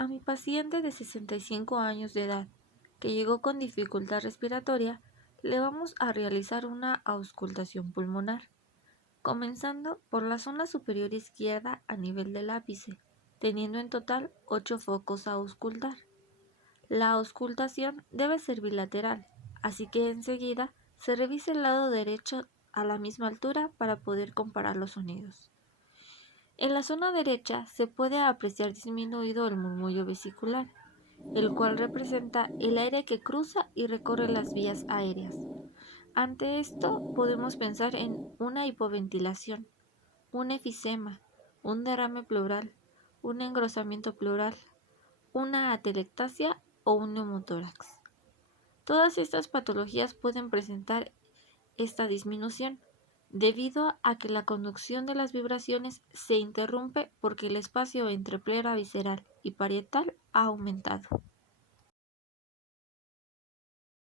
A mi paciente de 65 años de edad, que llegó con dificultad respiratoria, le vamos a realizar una auscultación pulmonar, comenzando por la zona superior izquierda a nivel del ápice, teniendo en total 8 focos a auscultar. La auscultación debe ser bilateral, así que enseguida se revisa el lado derecho a la misma altura para poder comparar los sonidos. En la zona derecha se puede apreciar disminuido el murmullo vesicular, el cual representa el aire que cruza y recorre las vías aéreas. Ante esto podemos pensar en una hipoventilación, un efisema, un derrame pleural, un engrosamiento pleural, una atelectasia o un neumotórax. Todas estas patologías pueden presentar esta disminución debido a que la conducción de las vibraciones se interrumpe porque el espacio entre pleura visceral y parietal ha aumentado.